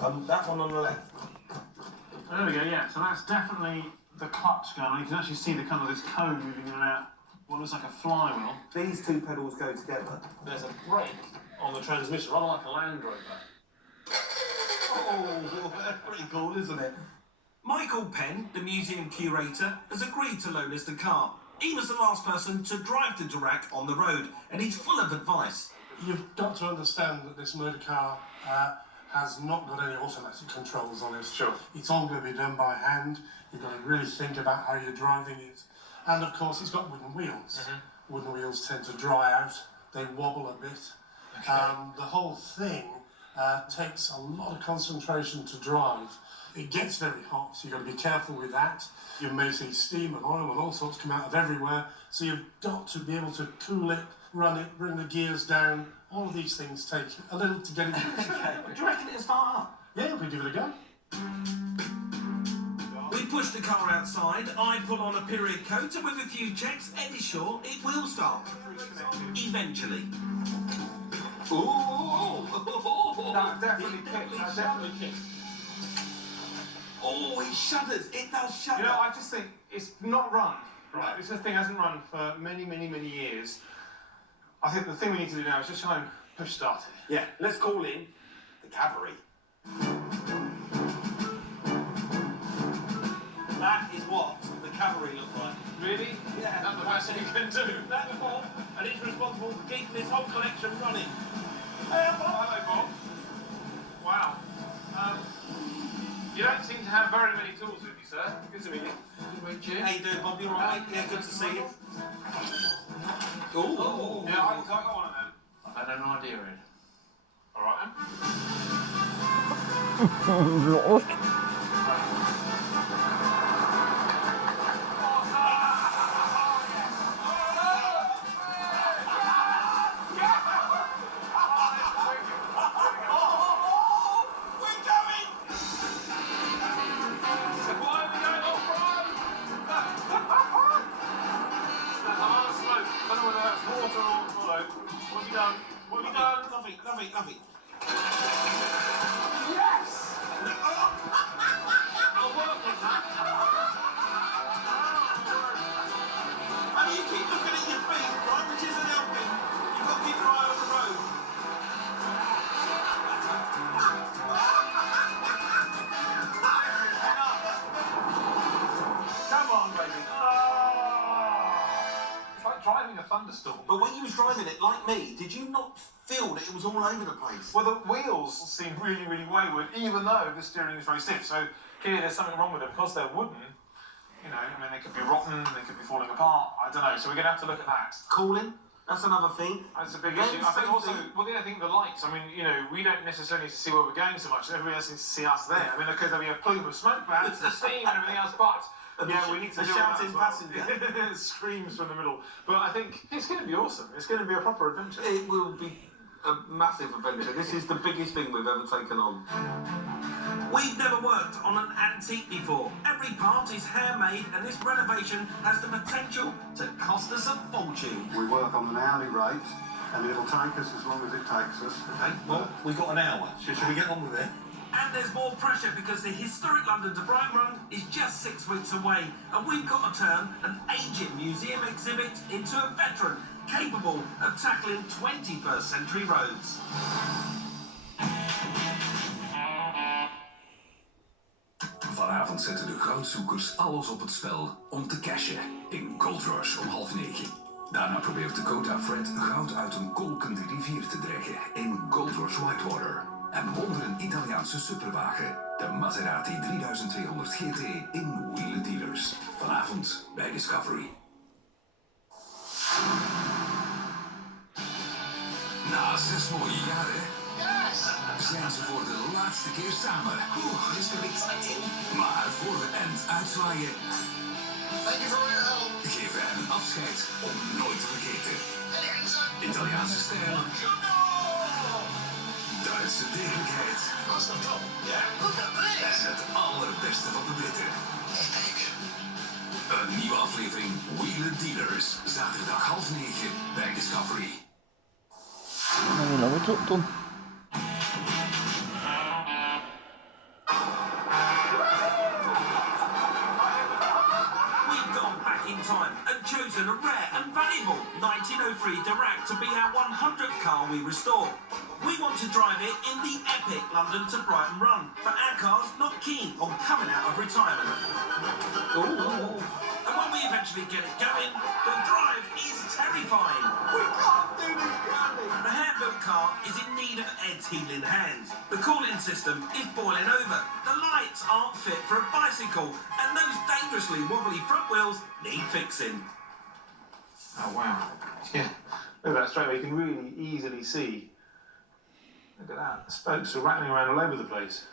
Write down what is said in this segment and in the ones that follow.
That one on the left. There we go, yeah. So that's definitely the clutch going. You can actually see the kind of this cone moving in and out. What looks like a flywheel. These two pedals go together. There's a brake on the transmission, rather like a Land Rover. Oh, that's pretty cool, isn't it? Michael Penn, the museum curator, has agreed to loan us the car. He was the last person to drive the Dirac on the road, and he's full of advice. You've got to understand that this motor car has not got any automatic controls on it. Sure. It's all going to be done by hand. You've got to really think about how you're driving it. And of course, it's got wooden wheels. Mm-hmm. Wooden wheels tend to dry out. They wobble a bit. Okay. The whole thing takes a lot of concentration to drive. It gets very hot, so you've got to be careful with that. You may see steam and oil and all sorts come out of everywhere. So you've got to be able to cool it, run it, bring the gears down. All of these things take a little to get it. Okay. Do you reckon it'll start up? Yeah, we give it a go. We push the car outside, I pull on a period coat, and with a few checks, Ed is sure it will start. Eventually. Ooh! That definitely kicks. That definitely kicks. Oh, it shudders. It does shudder. You know, I just think it's not run. Right. This thing hasn't run for many, many, many years. I think the thing we need to do now is just try and push start it. Yeah, let's call in the cavalry. That is what the cavalry look like. Really? Yeah. That's the best thing you can do. That's Bob, and he's responsible for keeping this whole collection running. Hey, Bob. Hello, Bob. Wow. You don't seem to have very many tools with you, sir. Good to meet you. Good to meet you. How you doing, Bob? You all right? Yeah, good to see you. Ooh. Yeah, I got one of them. I've had an idea in. All right, then. Nothing. Yes! I'll work with that. I mean, you keep looking at your feet, right, which isn't helping. You've got to keep your eye on the road. Come on, baby. It's like driving a thunderstorm. But when you was driving it, like me, did you not feel that it was all over the place? Well, the wheels seem really, really wayward, even though the steering is very stiff. So clearly there's something wrong with them. Because they're wooden, you know, I mean, they could be rotten, they could be falling apart. I don't know. So we're going to have to look at that. Cooling? That's another thing. That's a big issue. I think also, well, I think the lights. I mean, you know, we don't necessarily need to see where we're going so much. Everybody else needs to see us there. I mean, because there'll be a plume of smoke clouds, the steam and everything else, but yeah, we need to the do shouting that as passenger. Screams from the middle. But I think it's going to be awesome. It's going to be a proper adventure. It will be a massive adventure. This is the biggest thing we've ever taken on. We've never worked on an antique before. Every part is handmade, and this renovation has the potential to cost us a fortune. We work on an hourly rate, and it'll take us as long as it takes us. Okay, well, we've got an hour. Should we get on with it? And there's more pressure because the historic London to Brighton run is just 6 weeks away, and we've got to turn an ageing museum exhibit into a veteran capable of tackling 21st century roads. Vanavond zetten de goudzoekers alles op het spel om te cashen in Gold Rush om 8:30. Daarna probeert Dakota Fred goud uit een kolkende rivier te dreggen in Gold Rush Whitewater. En wonder een Italiaanse superwagen, de Maserati 3200 GT in Wheeler Dealers. Vanavond bij Discovery. Na 6 mooie jaren zijn ze voor de laatste keer samen. This is exciting. Maar voor we end uitzwaaien, Thank you for your help. geven hen een afscheid om nooit te vergeten. Italiaanse stijl, Duitse degelijkheid en het allerbeste van de Britten. Een nieuwe aflevering Wheeler Dealers, zaterdag 8:30 bij Discovery. Mabel, 1903 Dirac, to be our 100th car we restore. We want to drive it in the epic London to Brighton run, but our car's not keen on coming out of retirement. Ooh. And when we eventually get it going, the drive is terrifying. We can't do this, can we? The hand-built car is in need of Ed's healing hands. The cooling system is boiling over. The lights aren't fit for a bicycle, and those dangerously wobbly front wheels need fixing. Oh wow. Yeah. Look at that straight away. You can really easily see. Look at that. The spokes are rattling around all over the place.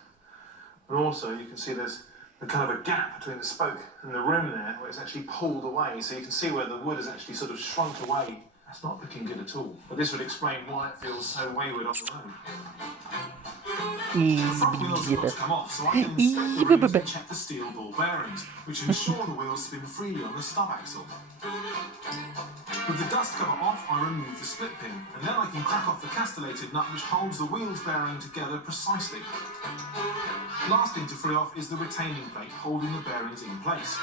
And also you can see there's a kind of a gap between the spoke and the rim there where it's actually pulled away. So you can see where the wood has actually sort of shrunk away. That's not looking good at all. But this would explain why it feels so wayward on the road. The front wheels have got to come off, so I can inspect the rims and check the steel ball bearings, which ensure the wheels spin freely on the stub axle. With the dust cover off, I remove the split pin, and then I can crack off the castellated nut which holds the wheels bearing together precisely. Last thing to free off is the retaining plate holding the bearings in place.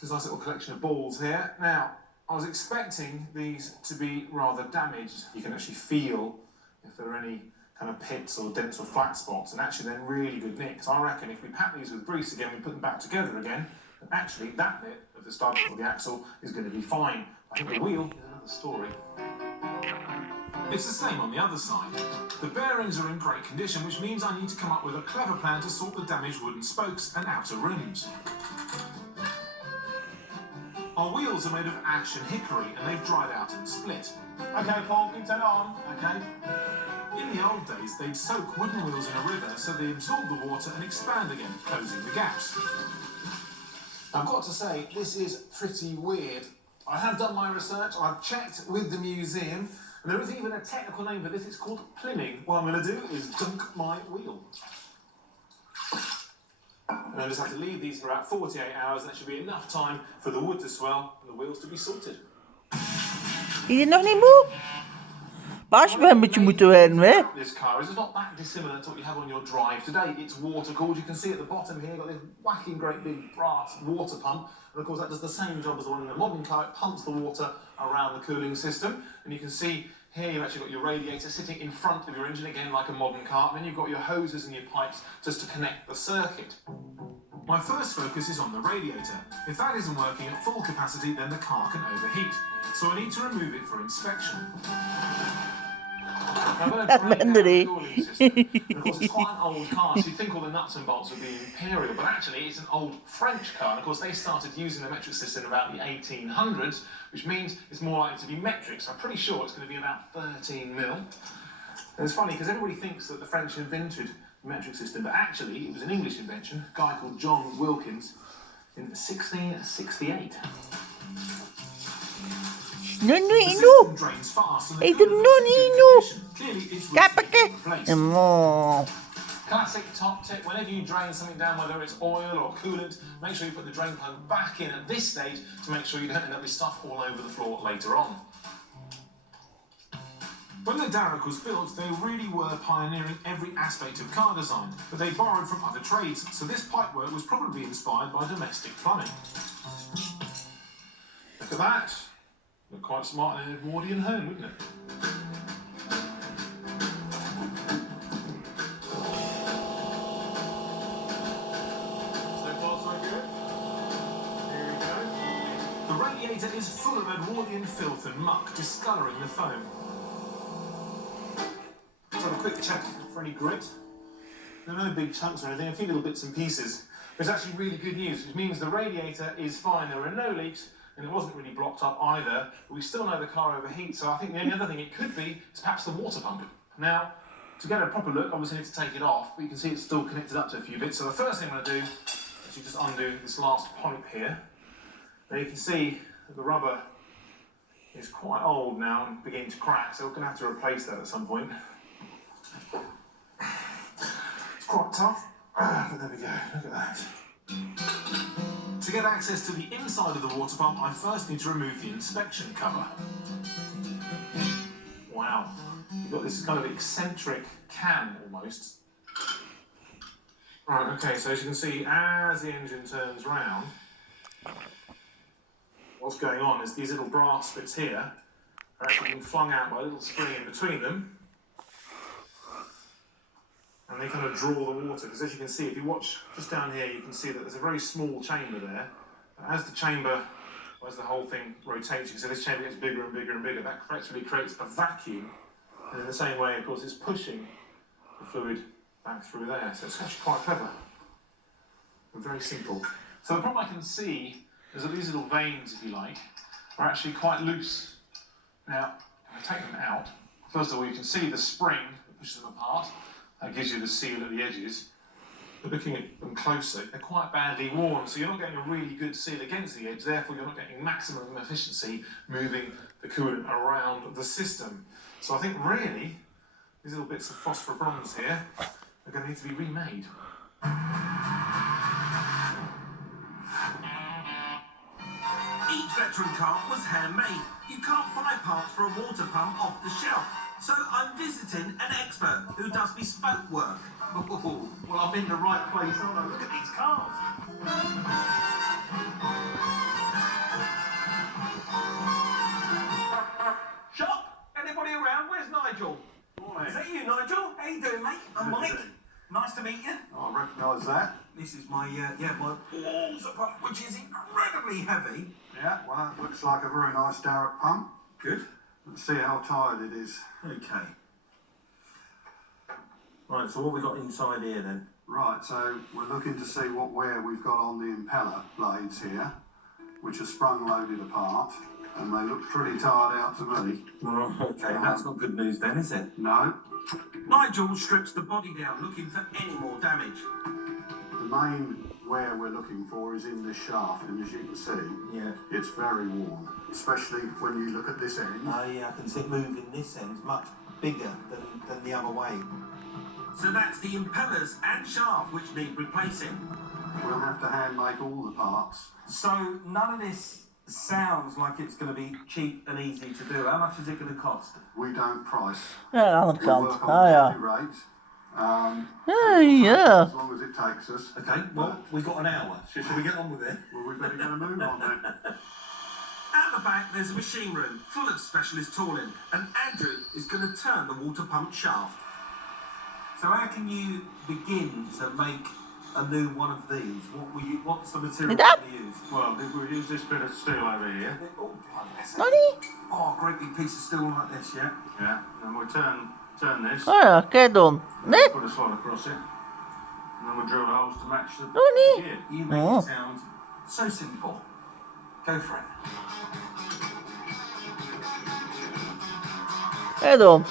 There's a nice little collection of balls here. Now, I was expecting these to be rather damaged. You can actually feel if there are any kind of pits or dents or flat spots, and actually they're in really good nick. So I reckon if we pack these with grease again, we put them back together again, then actually that bit of the stub or the axle is going to be fine. I think the wheel is another story. It's the same on the other side. The bearings are in great condition, which means I need to come up with a clever plan to sort the damaged wooden spokes and outer rims. Our wheels are made of ash and hickory, and they've dried out and split. Okay, Paul, can you turn it on? Okay. In the old days, they'd soak wooden wheels in a river so they absorb the water and expand again, closing the gaps. I've got to say, this is pretty weird. I have done my research, I've checked with the museum, and there isn't even a technical name for this. It's called pliming. What I'm going to do is dunk my wheel. And I just have to leave these for about 48 hours. That should be enough time for the wood to swell and the wheels to be sorted. Is het nog niet moe? Baasbemmetje moeten we hebben, hè? This car is not that dissimilar to what you have on your drive today. It's water cooled. You can see at the bottom here, you've got this whacking great big brass water pump. And of course that does the same job as the one in the modern car. It pumps the water around the cooling system. And you can see here you've actually got your radiator sitting in front of your engine, again like a modern car. And then you've got your hoses and your pipes just to connect the circuit. My first focus is on the radiator. If that isn't working at full capacity, then the car can overheat. So I need to remove it for inspection. Dat minder, hè? Of course, it's quite an old car, so you'd think all the nuts and bolts would be Imperial, but actually it's an old French car, and of course they started using the metric system in about the 1800s, which means it's more likely to be metric, so I'm pretty sure it's going to be about 13 mil. And it's funny, because everybody thinks that the French invented the metric system, but actually it was an English invention, a guy called John Wilkins, in 1668. No, ik doe nog niet. Kappeke. Classic top tip, whenever you drain something down, whether it's oil or coolant, make sure you put the drain plug back in at this stage to make sure you don't end up with stuff all over the floor later on. When the Dirac was built, they really were pioneering every aspect of car design, but they borrowed from other trades, so this pipework was probably inspired by domestic plumbing. Look at that. Look quite smart in an Edwardian home, wouldn't it? So far, so good. Here we go. The radiator is full of Edwardian filth and muck, discolouring the foam. Let's have a quick check for any grit. There are no big chunks or anything, a few little bits and pieces. But it's actually really good news, which means the radiator is fine. There are no leaks. And it wasn't really blocked up either, but we still know the car overheats, so I think the only other thing it could be is perhaps the water pump. Now, to get a proper look, obviously I need to take it off, but you can see it's still connected up to a few bits, so the first thing I'm going to do is just undo this last pipe here. Now you can see that the rubber is quite old now and beginning to crack, so we're going to have to replace that at some point. It's quite tough, but there we go, look at that. To get access to the inside of the water pump, I first need to remove the inspection cover. Wow, you've got this kind of eccentric can almost. Right, okay, so as you can see, as the engine turns round, what's going on is these little brass bits here are actually being flung out by a little spring in between them. And they kind of draw the water, because as you can see, if you watch just down here, you can see that there's a very small chamber there. But as the whole thing rotates, you can see this chamber gets bigger and bigger and bigger. That effectively creates a vacuum. And in the same way, of course, it's pushing the fluid back through there. So it's actually quite clever and very simple. So the problem I can see is that these little veins, if you like, are actually quite loose. Now, if I take them out, first of all, you can see the spring that pushes them apart. That gives you the seal at the edges. But looking at them closer, they're quite badly worn, so you're not getting a really good seal against the edge, therefore you're not getting maximum efficiency moving the coolant around the system. So I think really, these little bits of phosphor bronze here are going to need to be remade. Each veteran car was handmade. You can't buy parts for a water pump off the shelf. So I'm visiting an expert who does bespoke work. Well, I'm in the right place, aren't I? Look at these cars. Shop? Anybody around? Where's Nigel? Morning. Is that you, Nigel? How you doing, mate? I'm Mike. Nice to meet you. Oh, I recognise that. This is my my water pump, which is incredibly heavy. Yeah, well, it looks like a very nice Derrick pump. Good. Let's see how tired it is. Okay. Right, so what we got inside here then? Right, so we're looking to see what wear we've got on the impeller blades here, which are sprung loaded apart, and they look pretty tired out to me. Okay, that's not good news then, is it? No. Nigel strips the body down, looking for any more damage. The main wear we're looking for is in this shaft, and as you can see, it's very worn, especially when you look at this end. Oh yeah, I can see it moving this end much bigger than the other way. So that's the impellers and shaft which need replacing. We'll have to hand make all the parts. So none of this sounds like it's going to be cheap and easy to do. How much is it going to cost? We don't price. Ja, aan de andere We kant. work Ah on ja. daily rate. Ja. As long as it takes us. Okay, well, we've got an hour. Should we get on with it? Well, we better get a move on then. At the back, there's a machine room full of specialist tooling, and Andrew is going to turn the water pump shaft. So how can you begin to make a new one of these? What's the material That? you use? Well, we'll use this bit of steel over here. Oh, bloody hell. Sorry? Oh, a great big piece of steel like this, yeah? Yeah, and we'll turn this. Oh ja, kijk dan. Nee? Put a slot across it. And then we'll drill the holes to match the Sorry? gear. You make it sound so simple. Go for it. Kijk dan.